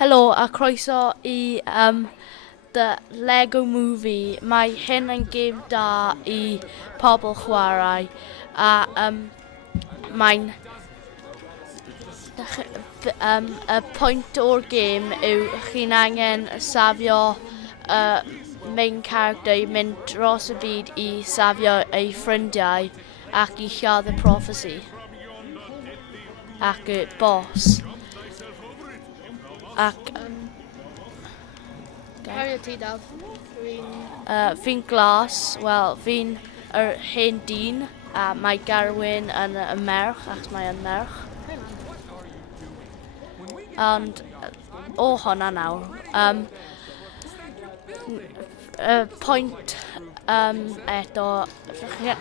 Helo a croeso I The Lego Movie. Mae hyn yn gêm da I pobl chwarae a mae'n y pwynt o'r gêm yw chi'n angen safio main character I mynd dros y byd I safio ei ffrindiau ac I lladd y prophecy ac y boss ac Cario ti Daf. fi'n glas, wel fi'n yr hen dyn a mae Garwyn yn y merch ac mae yn merch ond o honna nawr y pwynt eto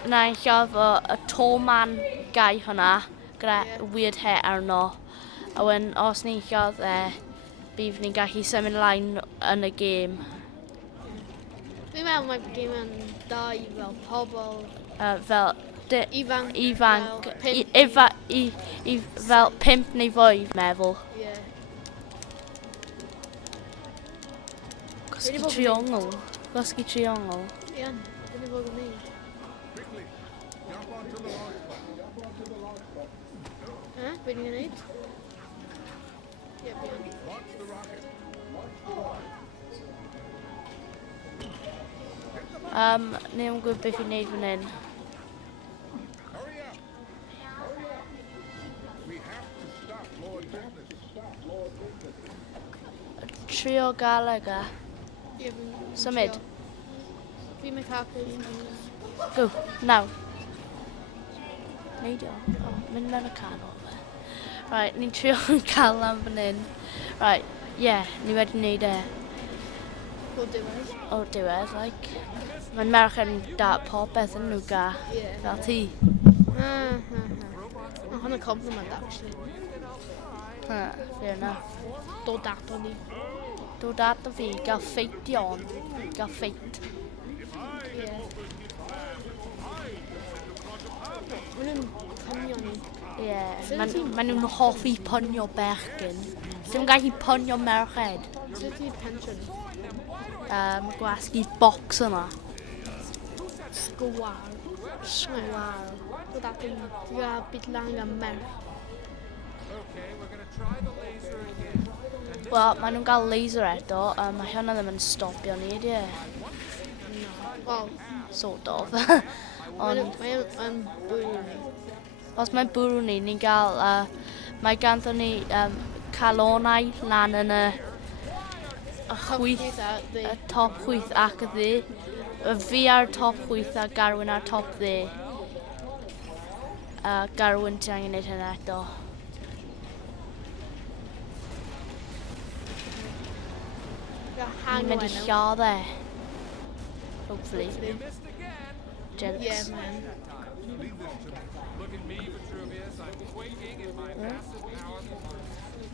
na'n lladd y to man gai hwnna gyda weird hair arno a wedyn os ni'n lladd bydd ni'n gallu symud ymlaen yn y gêm Fi'n meddwl mae'r gêm yn da I fel pobl fel ifanc I fel 5 neu fwy meddwl Ie. Gosgi triongl Iawn, dyna fod yn neud. Be ni'n neud? Ie, iawn. Ni yn gwybod beth i'n neud fan hyn Trio galega Ie, fi'n Symud Fi'n mynd capel Go, naw Neidio mynd mewn y canol fe Right, ni'n trio cael am fan hyn Right, ni wedi neud O diwedd. o'r diwedd, Mae'n merch yn da popeth yn nhw ga Ie. fel ti Mae hwnna'n compliment, actually. Fair enough Dod ato ni. Dod at fi, gael ffeithion Gael ffeit Ie. Mae nhw'n cymio ni. Maen nhw'n hoffi ponio bechgyn Dim gallu ponio merched Sut ti pensiwn? Gwasgu bocs yma Sgwal. Sgwal Dod ato ni. Ti gael byd lang am merch. Wel, maen nhw'n cael laser eto Mae hwnna ddim yn stopio ni, ydy Wel, Sort of mae'n bwyd ni. Os mae'n bwrw ni, ni'n cael Mae ganddon ni calonau lan yn y chwyth y top chwyth ac y dde Fi ar top chwyth a Garwyn ar top dde Garwyn ti angen neud hynna eto Ni'n mynd I lladd Hopefully Jinx Ie, man.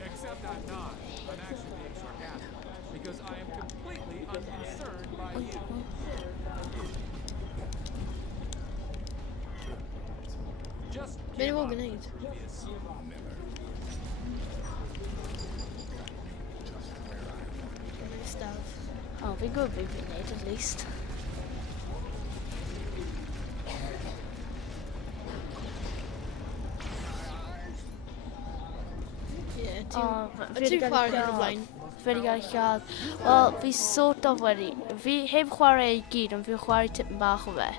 Except I'm not. I'm actually being sarcastic. Because I am completely unconcerned by you. Just Be ni'n fod yn neud? Nice stuff. Fi'n gwybod beth fi'n neud at least Ie, fi ti'n chwarae hyn o blaen? Fi wedi cael lladd Wel, fi sort of wedi Fi heb chwarae I gyd ond fi'n chwarae tipyn bach o fe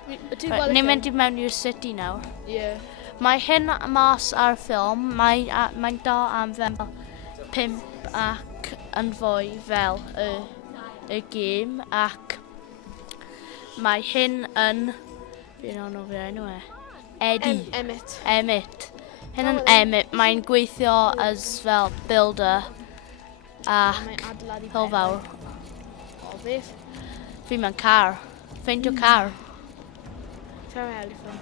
Ni'n mynd I mewn i'r city nawr Ie. Mae hyn mas ar ffilm Mae'n da am fel 5 ac yn fwy fel y gêm ac mae hyn yn fi'n anofio enw Eddie Emmett Hyn yn Emmett Mae'n gweithio as fel builder ac fel fawr O, beth? Fi mewn car Ffeindio car Fair elephant.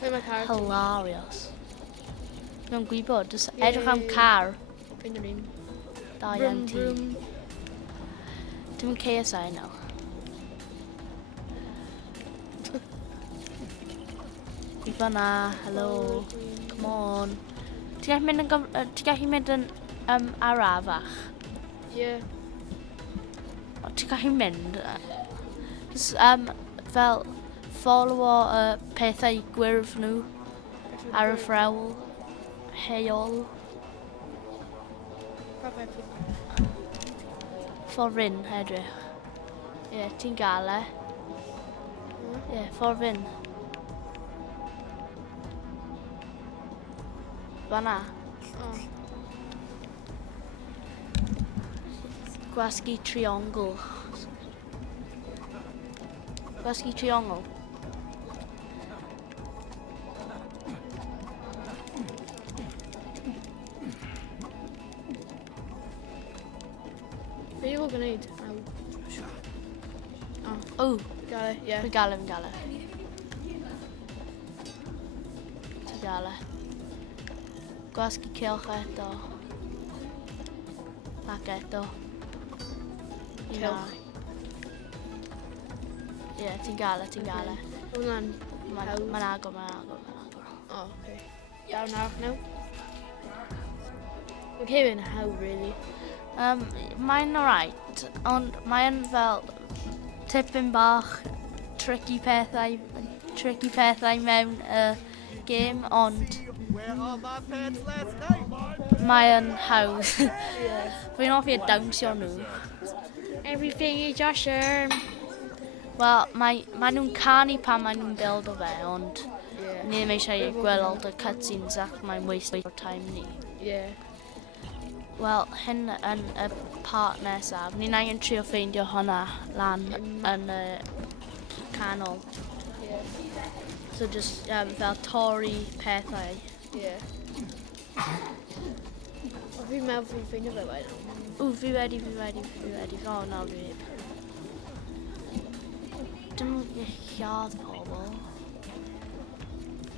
Fe mae car ti? Hilarious Fi'n gwybod Just edrych am car Fi'n yr un. Da iawn ti Dim KSI nawr Fi fanna, hello, come on Ti'n gallu mynd yn arafach. Ie. O, ti'n gallu mynd? Jyst, fel follow pethau gwyrdd nhw ar y ffrewl. Heol. Ffordd fyn, edrych. Ie, ti'n gael e. Ie, ffordd fyn. Fan'na. O. Gwasgu triongl. Gwasgu triongl. Be yw gwneud? O, Gael e, ie. fi'n gael e, fi'n gael e. Ti'n gael e. Gwasgu cilch eto. Ac eto. Cilch. Ie, ti'n gael e, ti'n gael e. Hwna'n hawdd. Mae'n agor, mae'n agor, mae'n agor. O, oce. Down arch now. Mae'n cael yn hawdd, really. Mae'n alright, ond mae'n fel tipyn bach tricky pethau mewn game, ond Where are my pants last night? mae'n hawdd. Fi'n hoffi dawnsio nhw. Everything is awesome. Wel, mae nhw'n canu pan mae nhw'n build o fe, ond ni ddim eisiau gweld y cutscenes ac mae'n waste o'r time ni. Ie. Wel, hyn yn y part nesaf. Ni'n angen trio ffeindio hwnna lan yn y canol. Ie. So just fel torri pethau. Ie. O, fi'n meddwl fi'n ffeindio fe wedyn. Fi wedi. O, na fi. Dim lladd pobl.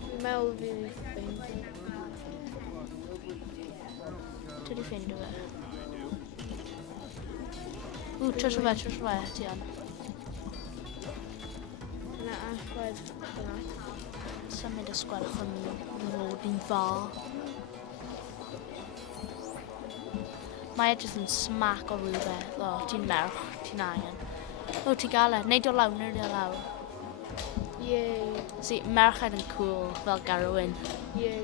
Fi'n meddwl fi'n ffeindio. Dwi wedi ffeindio fe. Trwsio fe, ti an. Yna, allwedd. Yna. Sa'n mynd y sgwelwch yn rôd i'n fa. Mae e jyst yn smac o rhywbeth. O, ti'n merch, ti'n angen. O, ti gael e. Neud o lawr, neud o lawr. Yay. Si, merched yn cool fel Garwyn. Yay.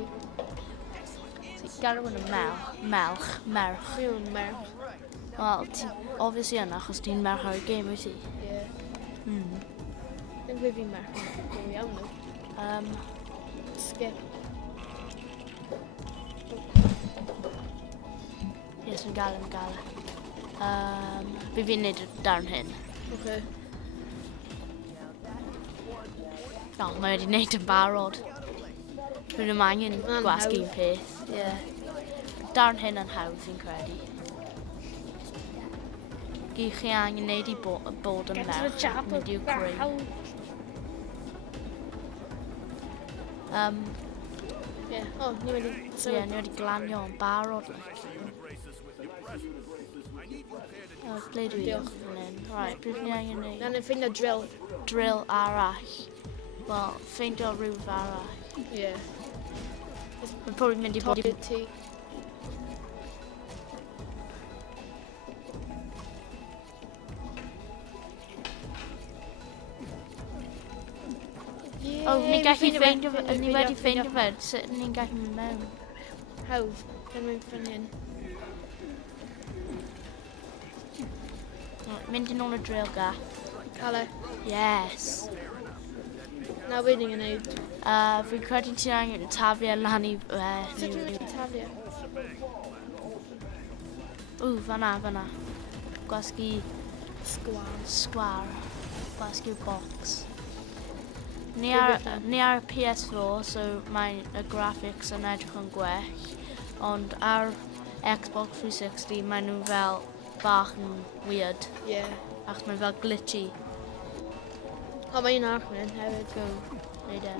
Si, Garwyn yn merch. Fi'n merch. Wel, ti obviously yna, achos ti'n merch ar y game, wyt ti? Ie. Ddim fe fi'n merch. Fi'n iawn nhw. Skip. Yes, fi'n gael e. Fi fi'n neud y darn hyn. Oce. O, mae wedi neud yn barod. Rwy'n ddim angen Ma'n gwasgu'n hawdd. peth. Ie. Darn hyn yn hawdd fi'n credu. Gych chi angen neud i bod yn Get to the merch. chapel. Mynd i'w creu. Ie. O, ni wedi... Ie, ni wedi glanio yn barod. Ble dwi? Diolch. Right, beth ni angen neud? Na'n ffeindio drill. Drill arall. Wel, ffeindio rhywbeth arall. Ie. Mae'n probably mynd i bod Top ti. O, ni'n gallu ffeindio fe, ni wedi ffeindio fe, sut ni'n gallu mynd mewn? Hawdd. Gan mynd fan hyn. Mynd yn ôl y drill ga. Cael e. Yes. Na wedi yn gwneud. Fi'n credu ti'n angen taflu lan i... Sut dwi'n tafio? Fan'na. Gwasgu Sgwar. sgwar. Gwasgu box. Ni ar PS4, so mae y graphics yn edrych yn gwell. Ond ar Xbox 360, mae nhw fel bach yn weird. Ie. Ac mae'n fel glitchy. O, mae un arch fan hyn hefyd. Go. Neud e.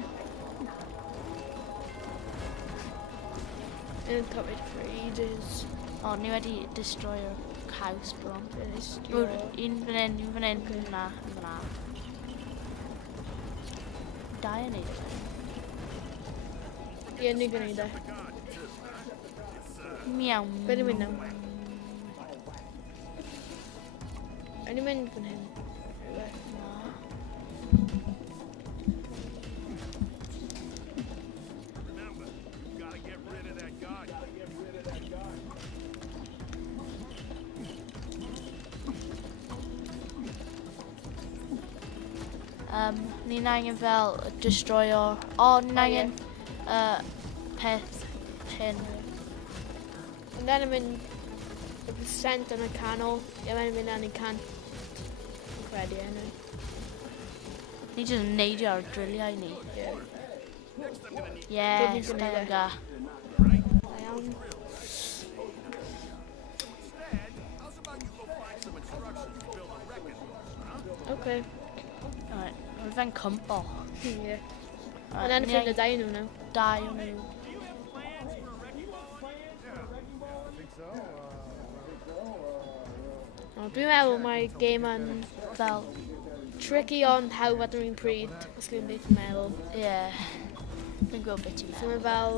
Yn cymryd for ages. O, ni wedi destroyo'r house bron. Destroy. Un fan hyn. Fyna. Da yn neud e. Ie, ni'n gwneud e. Miaw. Be ni'n mynd nawr? Yn ni'n mynd fan hyn? Remember, you gotta get rid of that guard. Ni'n angen fel destroyer. O, ni'n angen peth hyn. And then I'm in the percent on a canol. Yeah, I'm in any can. Ready, I know. Ni jyst yn neidio ar driliau ni. Yeah. Next, I'm gonna need Yes, Good da idea. ga. I am. instead. How's about you go find some instructions to build a wreck-it? Huh? Okay. Alright, mae fe'n cympo. Yeah. Right, And then ni I'm in the angen dino now. dau o nhw. Do you have plans for a wrecking ball? Yeah, I think so. Oh, dwi'n meddwl mae game yn Fel, tricky on how fod yn pryd. Os dwi'n beth yn meddwl. ie. Fi'n gwybod beth ti'n So meddwl. mae fel,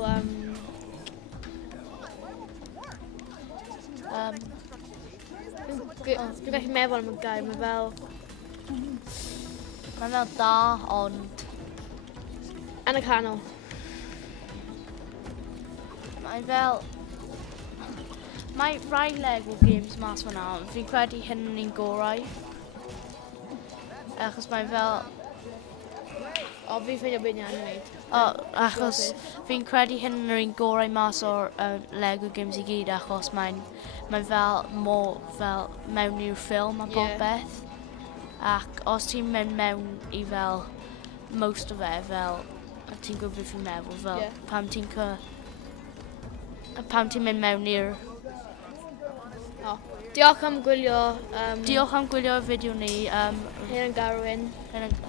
dwi'n gallu meddwl am y gair, mae fel Mae'n fel da, ond yn y canol. mae fel... Mae rai Lego games mas fan'na, ond fi'n credu hyn yn un gorau. Achos mae fel... O, fi'n ffeindio beth ni'n wneud. O, achos fi'n credu hyn yn un gorau mas o'r Lego games i gyd, achos mae'n fel mor fel mewn i'r ffilm a Ie. popeth. Ac os ti'n mynd mewn i fel most o fe, fel ti'n gwybod beth fi'n meddwl, fel Ie. pam ti'n mynd mewn i'r... O, diolch am gwylio. Diolch am gwylio'r fideo ni. Hyn yn Garwyn. Hyn yn-